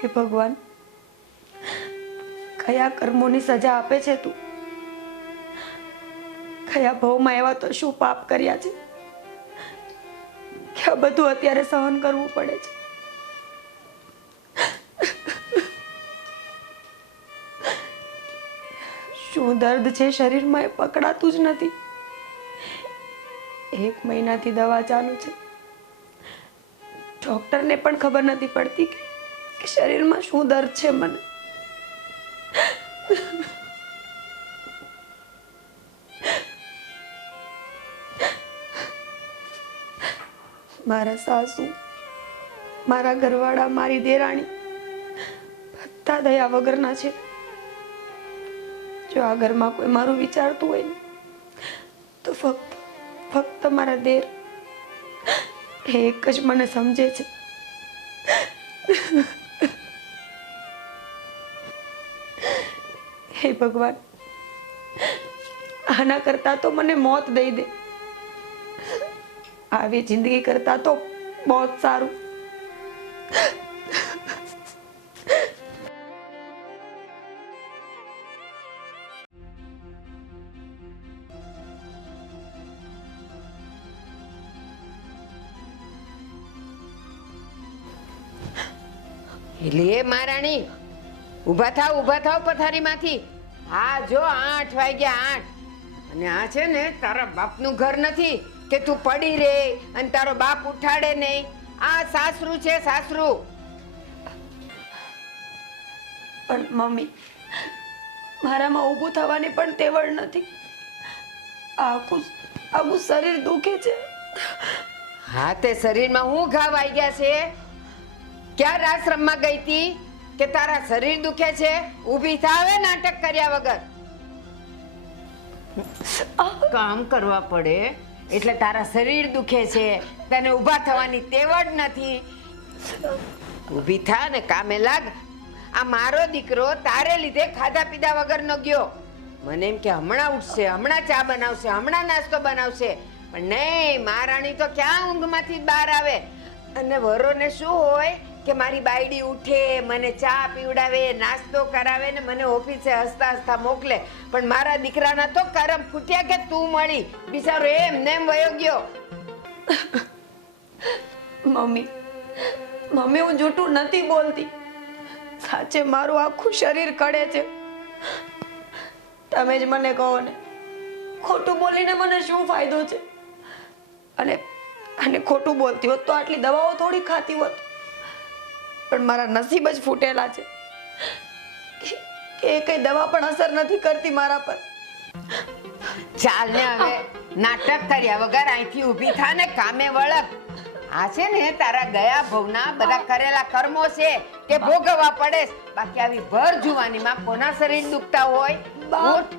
હે ભગવાન, કયા કર્મોની સજા આપે છે તું? કયા ભવમાં એવા તો શું પાપ કર્યા છે કે આ બધું અત્યારે સહન કરવું પડે છે? શું દર્દ છે શરીરમાં એ પકડાતું જ નથી. 1 મહિનાથી દવા ચાલુ છે. ડોક્ટરને પણ ખબર નથી પડતી કે શરીરમાં શું દર્દ છે મને. મારા સાસુ, મારા ઘરવાળા, મારી દેરાણી બધા દયા વગરના છે. જો આ ઘરમાં કોઈ મારું વિચારતું હોય ને તો ફક્ત મારા દેર. એ એક જ મને સમજે છે. હે ભગવાન, આના કરતા તો મને મોત દઈ દે. આવી જિંદગી કરતા તો બહુ સારું. લે મહારાણી, ઊભા થાવ પથારીમાંથી. હા જો 8 વાગ્યા 8 અને આ છે ને તારા બાપનું ઘર નથી કે તું પડી રે અને તારો બાપ ઉઠાડે નહીં. આ સાસરું છે, સાસરું. પણ મમ્મી, મારામાં ઊભું થવાની પણ તેવડ નથી. આખું શરીર દુખે છે. હા, તે શરીરમાં હું ઘા વાગ્યા છે? ક્યાં આશ્રમમાં ગઈ તી કે તારા શરીર દુખે છે? ઊભી થાવે નાટક કર્યા વગર. કામ કરવા પડે એટલે તારા શરીર દુખે છે, તને ઊભા થવાની તેવડ નથી. ઊભી થા ને કામે લાગ. આ મારો દીકરો તારે લીધે ખાધા પીધા વગર ન ગયો. મને એમ કે હમણાં ઉઠશે, હમણાં ચા બનાવશે, હમણાં નાસ્તો બનાવશે, પણ નહીં. મહારાણી તો ક્યાં ઊંઘમાંથી બહાર આવે. અને વરોને શું હોય કે મારી બાયડી ઉઠે, મને ચા પીવડાવે, નાસ્તો કરાવે ને મને ઓફિસે હસતા હસતા મોકલે. પણ મારા દીકરાના તો કરમ ફૂટ્યા કે તું મળી. બિચારો એમ નેમ વયો ગયો. મમ્મી, હું જૂઠું નથી બોલતી. સાચે મારું આખું શરીર કડે છે. તમે જ મને કહો ને, ખોટું બોલીને મને શું ફાયદો છે? અને ખોટું બોલતી હોત તો આટલી દવાઓ થોડી ખાતી હોત. પણ મારા નસીબ જ ફૂટેલા છે કે કઈ દવા પણ અસર નથી કરતી મારા પર. ચાલ ને હવે નાટક કર્યા વગર અહીંથી ઊભી થા ને કામે વળગ. આ છે ને તારા ગયા ભવના બધા કરેલા કર્મો છે કે ભોગવવા પડે. બાકી આવી ભર જુવાનીમાં કોના શરીર દુખતા હોય? ઉઠ.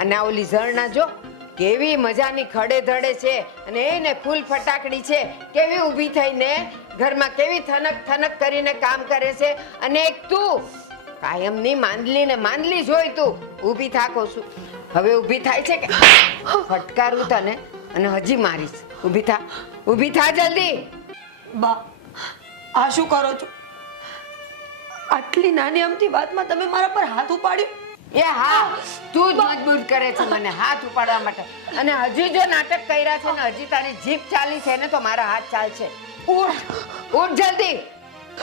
અને આ ઓલી ઝરણા જો કેવી મજાની ખડે ધડે છે અને એને ફૂલ ફટાકડી છે. કેવી ઊભી થઈને ઘરમાં કેવી થનક થનક કરીને કામ કરે છે. અને એક તું કાયમની માંદલી જોઈ તું ઊભી થાકો છું. હવે ઊભી થાય છે કે ફટકારું તને અને હજી મારીશ. ઊભી થા જલ્દી. બા, આ શું કરો છો? આટલી નાની અમથી વાતમાં તમે મારા પર હાથ ઉપાડ્યો? એ હા, તું જ મજબૂર કરે છે મને હાથ ઉપાડવા માટે. અને હજી જો નાટક કર્યા છે ને હજી તારી જીભ ચાલી છે ને તો મારા હાથ ચાલશે. ઉઠ જલ્દી.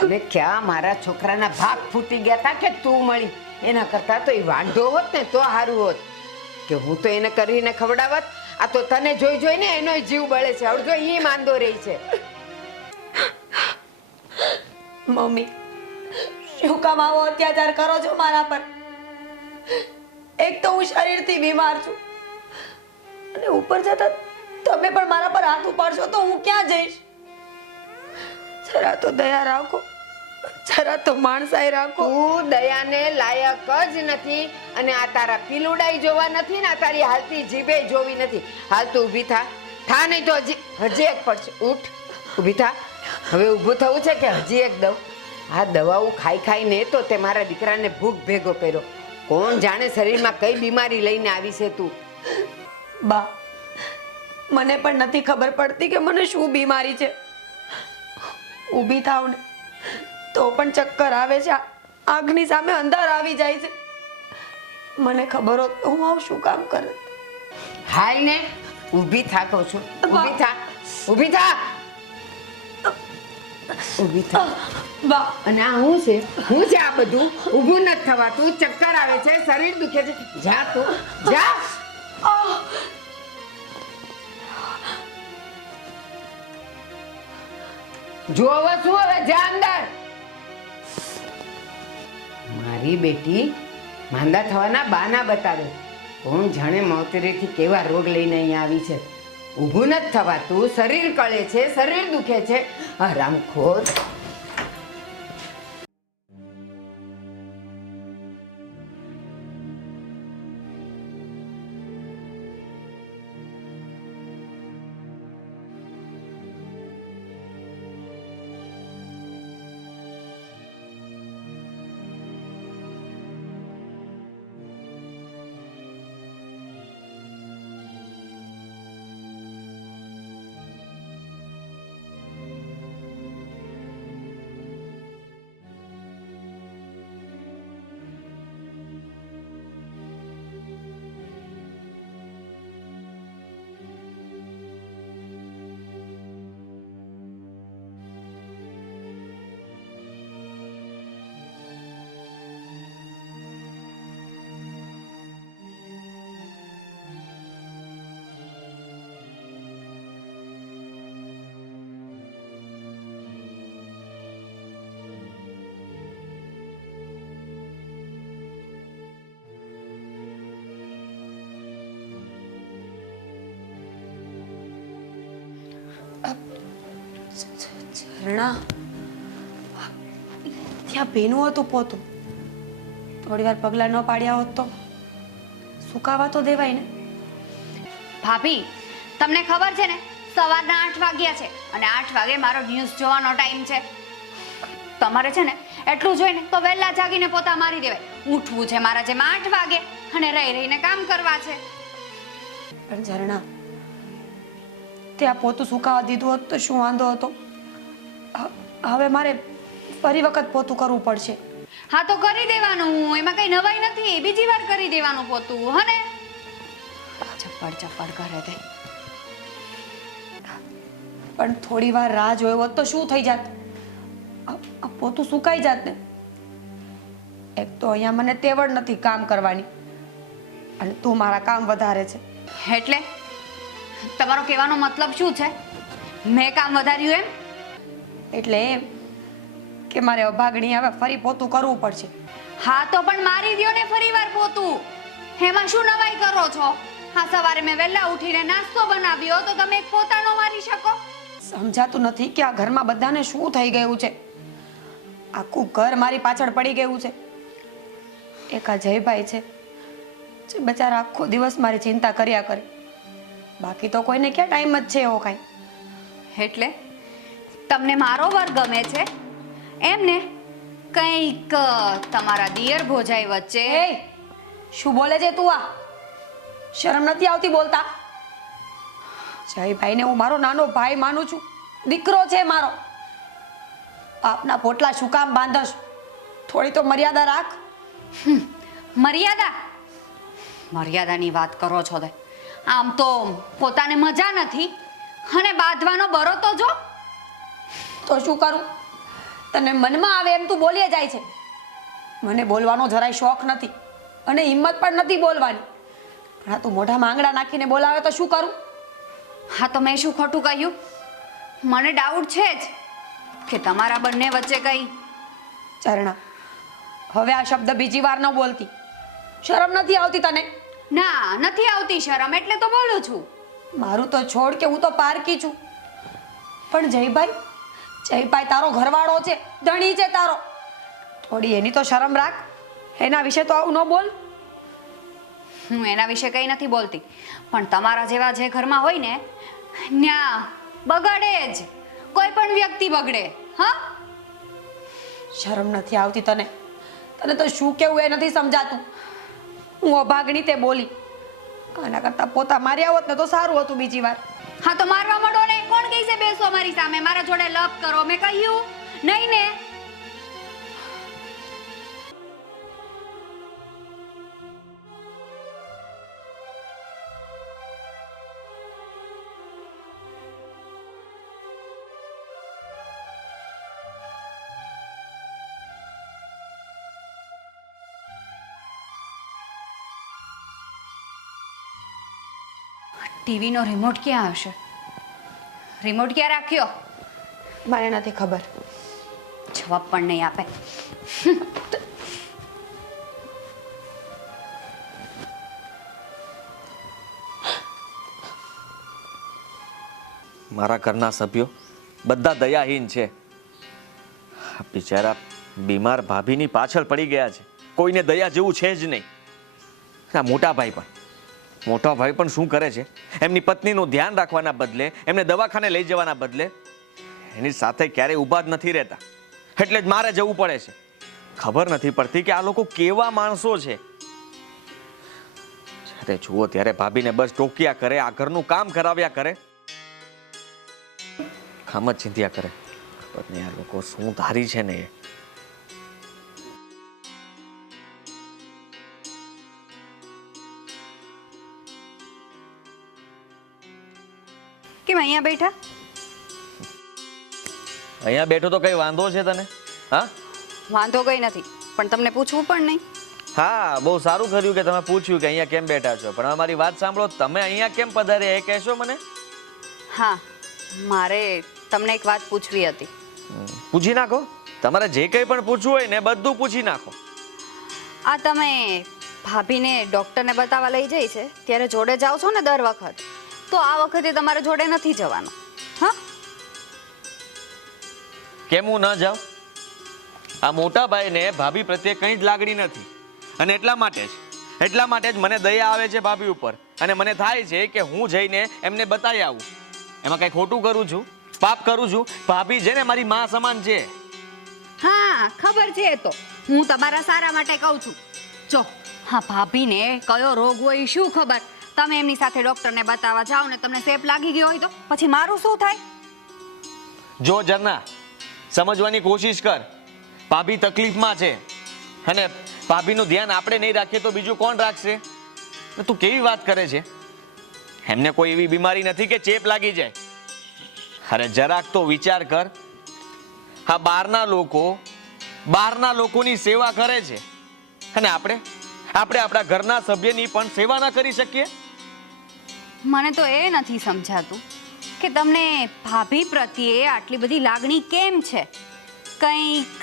અને ક્યાં મારા છોકરાના ભાગ ફૂટી ગયા તા કે તું મળી. એના કરતા તો એ વાંઢો હોત ને તો સારું હોત કે હું તો એને કરીને ખવડાવત. આ તો તને જોઈ જોઈને એનો જીવ બળે છે. અડધો ઈ માંદો રહી છે. મમ્મી, શું કામ આવો અત્યાચાર કરો છો મારા પર? એક તો હું શરીરથી બીમાર છું અને ઉપર જતા તમે પણ મારા પર હાથ ઉપાડશો તો હું ક્યાં જઈશ? જરા તો દયા રાખો, જરા તો માણસાઈ રાખો. તું દયાને લાયક જ નથી અને આ તારા પીલુડાઈ જોવા નથી ને આ તારી હાલતી જીભે જોવી નથી. હાલ તું ઊભી થા નહીં તો હજી એક પડશે. ઉઠ, ઊભી થા. હવે ઊભું થવું છે કે હજી એક દઉં? આ દવાઓ ખાઈને તો તે મારા દીકરાને ભૂખ ભેગો કર્યો. કોણ જાણે શરીરમાં કઈ બીમારી લઈને આવી છે તું. બા, મને પણ નથી ખબર પડતી કે મને શું બીમારી છે. ઊભી થાવ ને તો પણ ચક્કર આવે છે, આંખની સામે અંધાર આવી જાય છે. મને ખબર હોત તો હું આવું શું કામ કરે. હાલ ને, ઊભી થા કહું છું. ઊભી થા, ઊભી થા, ઊભી થા. બા અને આ હું છે આ બધું? ઊભું નથી થવાતું, ચક્કર આવે છે, શરીર દુખે છે. જા તું, જા. જોવો શું હવે, જા અંદર. મારી બેટી માંદા થવાના બહાના બતાવે. કોણ જાણે માવતરેથી કેવા રોગ લઈને અહીંયા આવી છે. ઊભું નથી થવાતું, શરીર કળે છે, શરીર દુખે છે. હરામખોર. ઝરણા, ત્યાં ભીનું હતું પોતું. થોડી વાર પગલાં ન પાડ્યા હોત તો સુકાવા તો દેવાય ને. ભાભી, તમને ખબર છે ને, સવારના 8 વાગ્યા છે અને 8 વાગે મારો ન્યૂઝ જોવાનો ટાઈમ છે. તમારે છે ને એટલું જોઈને તો વહેલા જાગીને પોતા મારી દેવાય. ઉઠવું છે મારા જેમ 8 વાગે અને રહી રહીને કામ કરવા છે. પણ ઝરણા, ત્યાં પોતું સુકાવા દીધું હોત તો શું વાંધો હતો? હવે મારે ફરી વખત પોતું કરવું પડશે. હા તો કરી દેવાનું, એમાં કઈ નવાઈ નથી. બીજી વાર કરી દેવાનું પોતું, હને? ચપ્પડ કરે તે. પણ થોડી વાર રાહ જોયો હોત તો શું થઈ જાત? આ પોતું સુકાઈ જાત ને. એક તો અહીંયા મને તેવડ નથી કામ કરવાની અને તું મારા કામ વધારે છે. એટલે તમારો કહેવાનો મતલબ શું છે? મેં કામ વધાર્યું એમ? એટલે એમ કે મારે અભાગણી હવે ફરી પોતું કરવું પડશે. હા તો પણ મારી દ્યો ને ફરીવાર પોતું. એમાં શું નવાઈ કરો છો? હા, સવારે મેં વહેલા ઉઠીને નાસ્તો બનાવ્યો તો તમે એક પોતા ન મારી શકો? સમજાતું નથી કે આ ઘરમાં બધાને શું થઈ ગયું છે. આખું ઘર મારી પાછળ પડી ગયું છે. એક આ જયભાઈ છે જે બચારા આખો દિવસ મારી ચિંતા કર્યા કરે. બાકી તો કોઈને ક્યાં ટાઈમ જ છે એવો કાંઈ. એટલે તમને મારો વર ગમે છે એમ ને? કંઈક તમારા દિયર ભોજાઈ વચ્ચે. એ શું બોલે છે તું? આ શરમ નથી આવતી બોલતા? જયભાઈને હું મારો નાનો ભાઈ માનું છું, દીકરો છે મારો. આપના પોટલા શું કામ બાંધશ? થોડી તો મર્યાદા રાખ. મર્યાદા? મર્યાદાની વાત કરો છો તે? આમ તો પોતાને મજા નથી અને બાંધવાનો બરો તો જો. તો શું કરું? તને મનમાં આવે એમ તું બોલીએ જાય છે. મને બોલવાનો જરાય શોખ નથી અને હિંમત પણ નથી બોલવાની. પણ તું મોઢામાં આંગળા નાખીને બોલાવે તો શું કરું? હા તો મેં શું ખોટું કહ્યું? મને ડાઉટ છે જ કે તમારા બંને વચ્ચે કઈ. ચરણા, હવે આ શબ્દ બીજી વાર ન બોલતી. શરમ નથી આવતી તને? ના, નથી આવતી શરમ, એટલે તો બોલું છું. મારું તો છોડ કે હું તો પારકી છું. પણ જયભાઈ તારો ઘરવાળો છે, ધણી છે તારો. થોડી એની તો શરમ રાખ. એના વિશે તો આવું ન બોલ. હું એના વિશે કંઈ નથી બોલતી, પણ તમારા જેવા જે ઘરમાં હોય ને ન્યા બગડે જ. કોઈ પણ વ્યક્તિ બગડે. હા, શરમ નથી આવતી તને? તને તો શું કેવું એ નથી સમજાતું. હું અભાગણી તે બોલી. આના કરતા પોતા માર્યા હોત ને તો સારું હતું બીજી વાર. હા તો મારવા માંડો ને. કોણ કહે છે બેસો મારી સામે, મારા જોડે લપ કરો? મેં કહ્યું નહીં ને? ટીવીનો રિમોટ ક્યાં હશે? રિમોટ ક્યાં રાખ્યો? મને નથી ખબર. જવાબ પણ નહીં આપે. મારા ઘરના સભ્યો બધા દયાહીન છે. બિચારા બીમાર ભાભીની પાછળ પડી ગયા છે. કોઈને દયા જેવું છે જ નહીં. આ મોટા ભાઈ પણ શું કરે છે? એમની પત્નીનું ધ્યાન રાખવાના બદલે, એમને દવાખાને લઈ જવાના બદલે એની સાથે ક્યારેય ઊભા જ નથી રહેતા. એટલે જ મારે જવું પડે છે. ખબર નથી પડતી કે આ લોકો કેવા માણસો છે. જ્યારે જુઓ ત્યારે ભાભીને બસ ટોકિયા કરે, આ ઘરનું કામ કરાવ્યા કરે, કામ જ ચિંત્યા કરે. ખબર નહીં આ લોકો શું ધારી છે ને એ. કેમ અહીંયા બેઠા? અહીંયા બેઠો તો કઈ વાંધો છે તને? હા, વાંધો કઈ નથી, પણ તમને પૂછવું પણ નહીં. હા, બહુ સારું કર્યું કે તમે પૂછ્યું કે અહીંયા કેમ બેઠા છો. પણ અમારી વાત સાંભળો, તમે અહીંયા કેમ પધાર્યા એ કહેશો મને? હા, મારે તમને એક વાત પૂછવી હતી. પૂછી નાખો. તમારે જે કંઈ પણ પૂછવું હોય ને બધું પૂછી નાખો. આ તમે ભાભીને ડૉક્ટરને બતાવવા લઈ જાય છે ત્યારે જોડે જાઓ છો ને દર વખત, તો આ વખતે તમારે જોડે નથી જવાનું. હા, કેમ હું ન જાઉં? આ મોટા ભાઈને ભાભી પ્રત્યે કંઈ જ લાગણી નથી, અને એટલા માટે જ મને દયા આવે છે ભાભી ઉપર, અને મને થાય છે કે હું જઈને એમને બતાવી આવું. એમાં કઈ ખોટું કરું છું? પાપ કરું છું? ભાભી છે ને મારી માં સમાન છે. હા, ખબર છે. એ તો હું તમારા સારા માટે કહું છું. જો, હા, ભાભીને કયો રોગ હોય શું ખબર? તમે એમની સાથે ડૉક્ટરને બતાવવા જાઓ ને તમને સેપ લાગી ગયો હોય તો પછી મારું શું થાય? જો ઝરના, સમજવાની કોશિશ કર. ભાભી તકલીફમાં છે, અને ભાભીનું ધ્યાન આપણે નહીં રાખીએ તો બીજું કોણ રાખશે? તું કેવી વાત કરે છે? એમને કોઈ એવી બીમારી નથી કે ચેપ લાગી જાય. અરે જરાક તો વિચાર કર. હા, બહારના લોકોની સેવા કરે છે, અને આપણે આપણા ઘરના સભ્યની પણ સેવા ના કરી શકીએ? મને તો એ નથી સમજાતું કે તમને ભાભી પ્રત્યે આટલી બધી લાગણી કેમ છે. કંઈક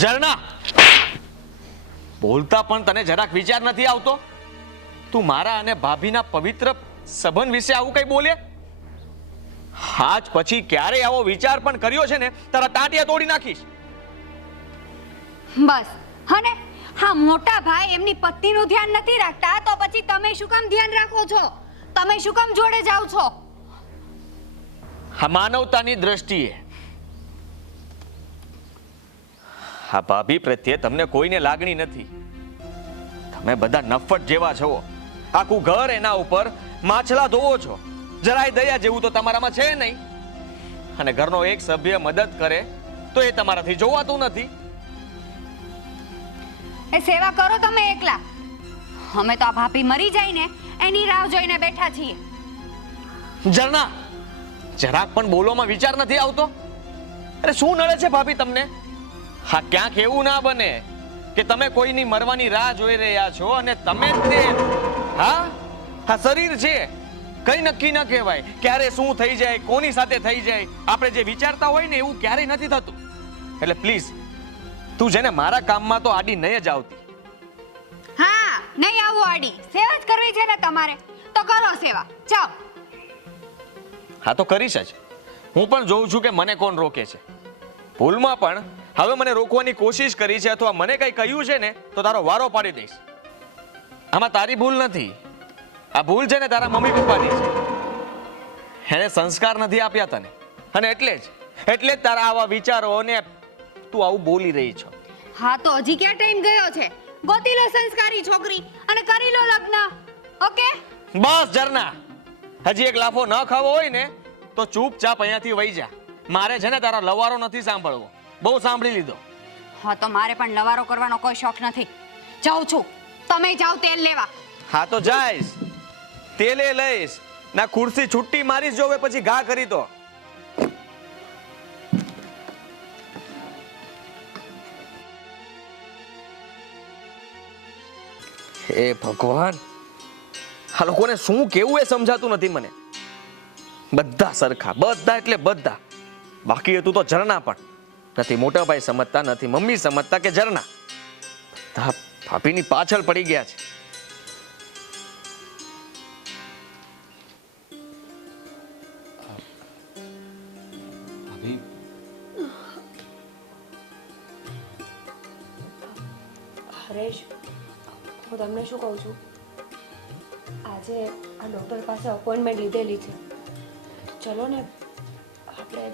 ઝરણા, બોલતા પણ તને જરાક વિચાર નથી આવતો? તું મારા અને ભાભીના પવિત્ર સંબંધ વિશે આવું કઈ બોલે? આજ પછી ક્યારે આવો વિચાર પણ કર્યો છે ને તારા ટાંટિયા તોડી નાખીશ. બસ. હને હા, મોટા ભાઈ એમની પત્નીનું ધ્યાન નથી રાખતા તો પછી તમે શું કામ ધ્યાન રાખો છો? તમે શું કામ જોડે જાઓ છો? હા, માનવતાની દ્રષ્ટિએ. હા, ભાભી પ્રત્યે તમને કોઈને લાગણી નથી. તમે બધા નફટ જેવા છો. આખું ઘર એના ઉપર માછલા ધોવો છો. જરાય દયા જેવું તો તમારામાં છે નહીં. અને ઘરનો એક સભ્ય મદદ કરે તો એ તમારાથી જોવાતું નથી. એ સેવા કરો તમે એકલા. અમે તો આ ભાભી મરી જાય ને એની રાહ જોઈને બેઠા છીએ. ઝરણા, જરાક પણ બોલવામાં વિચાર નથી આવતો? અરે શું નડે છે ભાભી તમને? હા, ક્યાંક એવું ના બને કે તમે કોઈની મરવાની રાહ જોઈ રહ્યા છો અને તમે તે હા શરીર છે, કઈ નક્કી ન કહેવાય. ક્યારે શું થઈ જાય, કોની સાથે થઈ જાય, આપણે જે વિચારતા હોય ને એવું ક્યારેય નથી થતું. એટલે પ્લીઝ તું છે ને મારા કામમાં તો આડી નહીં જ આવતી. હા, નહીં આવો આડી. સેવા જ કરવી છે ને તમારે તો કરો સેવા. જાઓ. હા, તો કરીશ જ. હું પણ જોઉં છું કે મને કોણ રોકે છે. ભૂલમાં પણ હવે મને રોકવાની કોશિશ કરી છે અથવા મને કઈ કહ્યું છે ને તો તારો વારો પાડી દઈશ. આમાં તારી ભૂલ નથી. આ ભૂલ છે ને તારા મમ્મી પપ્પાની છે. એને સંસ્કાર નથી આપ્યા તને, અને એટલે જ તારા આવા વિચારો અને તું આવું બોલી રહી છો. હા, તો હજી ક્યાં ટાઈમ ગયો છે? ગોતી લો સંસ્કારી છોકરી અને કરી લો લગ્ન. ઓકે? બસ ઝરના, હજી એક લાફો ન ખાવો હોય ને તો ચૂપચાપ અહીંયાથી વહી જા. મારે છે ને તારા લવારો નથી સાંભળવો. બહુ સાંભળી લીધો. હા, તો મારે પણ લવારો કરવાનો કોઈ શોખ નથી. જાઉં છું. તમે જાઓ તેલ લેવા. હા, તો જાઈશ, તેલે લઈશ ના ખુરશી છુટ્ટી મારીશ જો હવે પછી ઘા કરી તો. હે ભગવાન, આ લોકોને શું કેવું એ સમજાતું નથી મને. બધા સરખા, બધા એટલે બધા. બાકી હતું તો ઝરણા પણ. નથી મોટા ભાઈ સમજતા, નથી મમ્મી સમજતા કે ઝરણા. બધા ભાભીની પાછળ પડી ગયા છે. ભાભી હરેશ, હું તમને શું કહું છું, આજે આ ડૉક્ટર પાસે અપોઇન્ટમેન્ટ લીધેલી છે. ચલો ને આપણે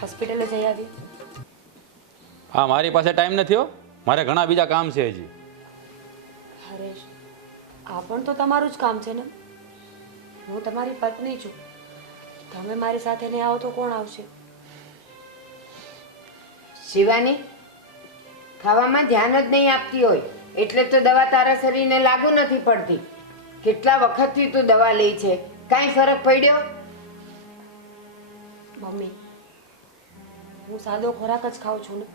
હોસ્પિટલે જઈ આવીએ. હા, મારી પાસે ટાઈમ નથી હો, મારે ઘણા બીજા કામ છે હજી. હરેશ, આ પણ તો તમારું જ કામ છે ને. હું તમારી પત્ની છું. તમે મારી સાથે નહીં આવો તો કોણ આવશે? શિવાની, ખાવામાં ધ્યાન જ નહીં આપતી હોય એટલે તો દવા તારા શરીરને લાગુ નથી પડતી. કેટલા વખતથી તું દવા લે છે, કાંઈ ફરક પડ્યો? મમ્મી, હું સાદો ખોરાક જ ખાઉં છું ને.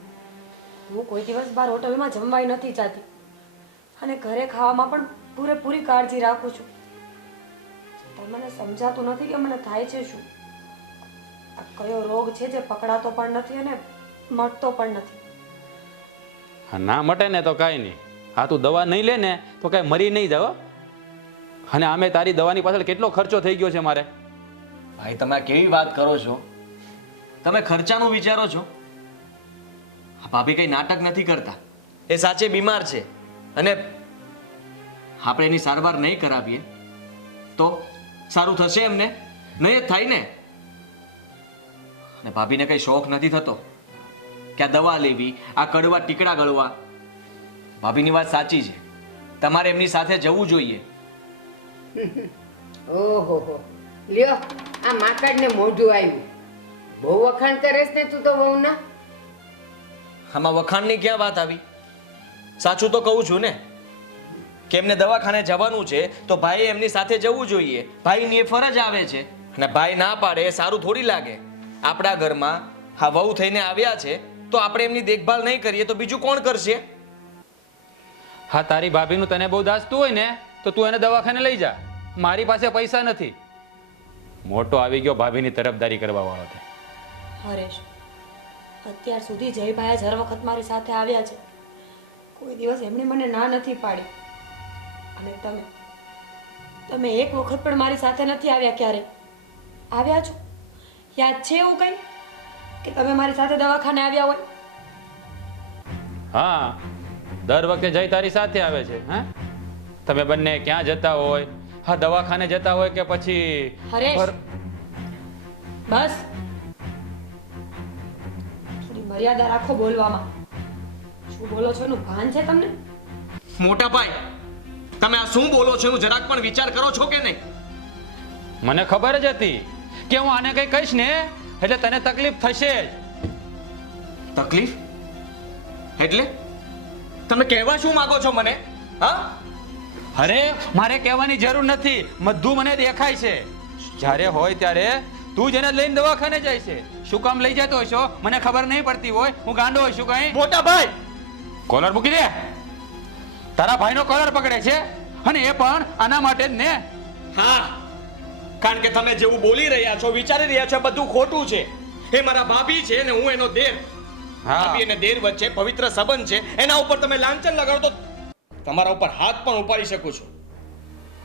હું કોઈ દિવસ બહાર હોટલમાં જમવાય નથી જાતી અને ઘરે ખાવામાં પણ પૂરેપૂરી કાળજી રાખું છું. પણ મને સમજાતું નથી કે મને થાય છે શું. આ કયો રોગ છે જે પકડાતો પણ નથી અને મટતો પણ નથી. હા, ના મટે ને તો કાંઈ નહીં. હા, તું દવા નહીં લે ને તો કાંઈ મરી નહીં જાવ. અને આમે તારી દવાની પાછળ કેટલો ખર્ચો થઈ ગયો છે મારે. ભાઈ, તમે આ કેવી વાત કરો છો? તમે ખર્ચાનું વિચારો છો? આ ભાભી કઈ નાટક નથી કરતા. એ સાચે બીમાર છે અને આપણે એની સારવાર નહીં કરાવીએ તો સારું થશે એમને? નહીં જ થાય ને. અને ભાભીને કઈ શોખ નથી થતો કે આ દવા લેવી, આ કડવા ટીકડા ગળવા. ભાભીની વાત સાચી છે, તમારે એમની સાથે જવું જોઈએ. ઓહો હો, લ્યો આ માકડને મોઢું આવ્યું. બહુ વખાણ કરેશ ને તું તો વહુના. આમાં વખાણની ક્યાં વાત આવી? સાચું તો કહું છું ને કે એમને દવાખાને જવાનું છે તો ભાઈ એમની સાથે જવું જોઈએ. ભાઈની એ ફરજ આવે છે અને ભાઈ ના પાડે એ સારું થોડી લાગે. આપણા ઘરમાં હા વહુ થઈને આવ્યા છે તો આપણે એમની દેખભાલ નહીં કરીએ તો બીજું કોણ કરશે? હા, તારી ભાભીનું તને બહુ દાસતું હોય ને તો તું એને દવાખાને લઈ જા. મારી પાસે પૈસા નથી. મોટો આવી ગયો ભાભીની તરફદારી કરવા વાળો છે. હરેશ, અત્યાર સુધી જયભાઈ જ હર વખત મારી સાથે આવ્યા છે. કોઈ દિવસ એમણે મને ના નથી પાડી. અને તમે એક વખત પણ મારી સાથે નથી આવ્યા. ક્યારે આવ્યા છો? યાદ છે એવું કંઈ કે તમે મારી સાથે દવાખાને આવ્યા હોય? હા, દર વખતે જય તારી સાથે આવે છે. હા, તમે બંને ક્યાં જતા હોય? હા, દવાખાને જતા હોય કે પછી હરેશ, બસ થોડી મર્યાદા રાખો બોલવામાં. શું બોલો છો એનું ભાન છે તમને? મોટા ભાઈ, તમે આ શું બોલો છો એનું જરાક પણ વિચાર કરો છો કે નહીં? મને ખબર જ હતી કે હું આને કઈ કહીશ ને એટલે તને તકલીફ થશે જ. તકલીફ એટલે તમે કહેવા શું માંગો છો મને? હા, અરે મારે કહેવાની જરૂર નથી, બધું મને દેખાય છે. જ્યારે હોય ત્યારે તું જ એને લઈને દવાખાને જાય છે. શું કામ લઈ જતો હશો મને ખબર નહીં પડતી હોય? હું ગાંડો હોય શું કઈ? મોટા ભાઈ, કોલર મૂકી દે. તારા ભાઈનો કોલર પકડે છે અને એ પણ આના માટે જ ને. હા, કારણ કે તમે જેવું બોલી રહ્યા છો, વિચારી રહ્યા છો, બધું ખોટું છે. એ મારા ભાભી છે ને હું એનો દેર. હા, ભાભી અને દેર વચ્ચે પવિત્ર સંબંધ છે. એના ઉપર તમે લાંછન લગાડો તો તમારા ઉપર હાથ પણ ઉપાડી શકું છું.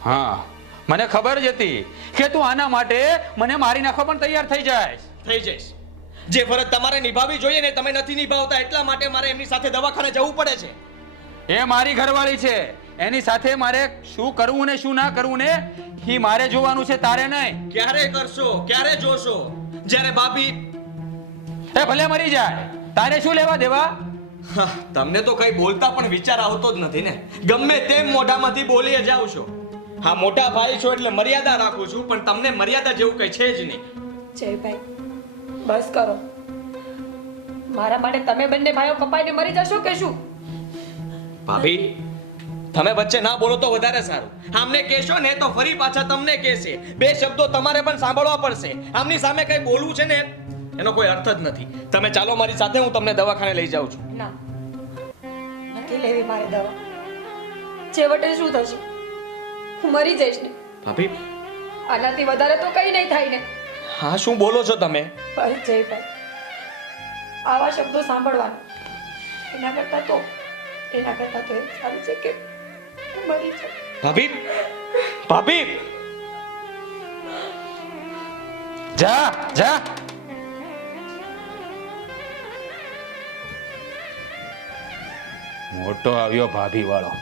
હા, મને ખબર જ હતી કે તું આના માટે મને મારી નાખવા પણ તૈયાર થઈ જાય. થઈ જઈશ. જે ફરજ તમારે નિભાવવી જોઈએ ને તમે નથી નિભાવતા, એટલા માટે મારે એમની સાથે દવાખાને જવું પડે છે. એ મારી ઘરવાળી છે, એની સાથે મારે શું કરવું ને શું ના કરવું ને એ મારે જોવાનું છે, તારે નહીં. ક્યારે કરશો, ક્યારે જોશો? જ્યારે ભાભી એ ભલે મરી જાય, તારે શું લેવા દેવા? હા, તમને તો કઈ બોલતા પણ વિચાર આવતો જ નથી ને. ગમે તેમ મોઢામાંથી બોલી જાવ છો. હા, મોટા ભાઈ છો એટલે મર્યાદા રાખું છું, પણ તમને મર્યાદા જેવું કઈ છે જ નહીં. જયભાઈ, બસ કરો. મારા માટે તમે બંને ભાઈઓ કપાઈને મરી જશો કે શું? ભાભી, તમે વચ્ચે ના બોલો તો વધારે સારું. આમને કહેશો ને તો ફરી પાછા તમને કહેશે. બે શબ્દો તમારે પણ સાંભળવા પડશે. આમની સામે કઈ બોલવું છે ને એનો કોઈ અર્થ જ નથી. તમે ચાલો મારી સાથે, હું તમને દવાખાને લઈ જાઉં છું. ના, નથી લેવી મારે દવા. છેવટે શું થશે? હું મરી જઈશ ને ભાભી આનાથી વધારે તો કંઈ નહીં થાય ને. હા શું બોલો છો તમે? બસ જયભાઈ, આવા શબ્દો સાંભળવાના એના કરતાં તો એમ સારું છે કે હું મરી જાઉં. ભાભી ભાભી જા જા મોટો આવ્યો ભાભી વાળો.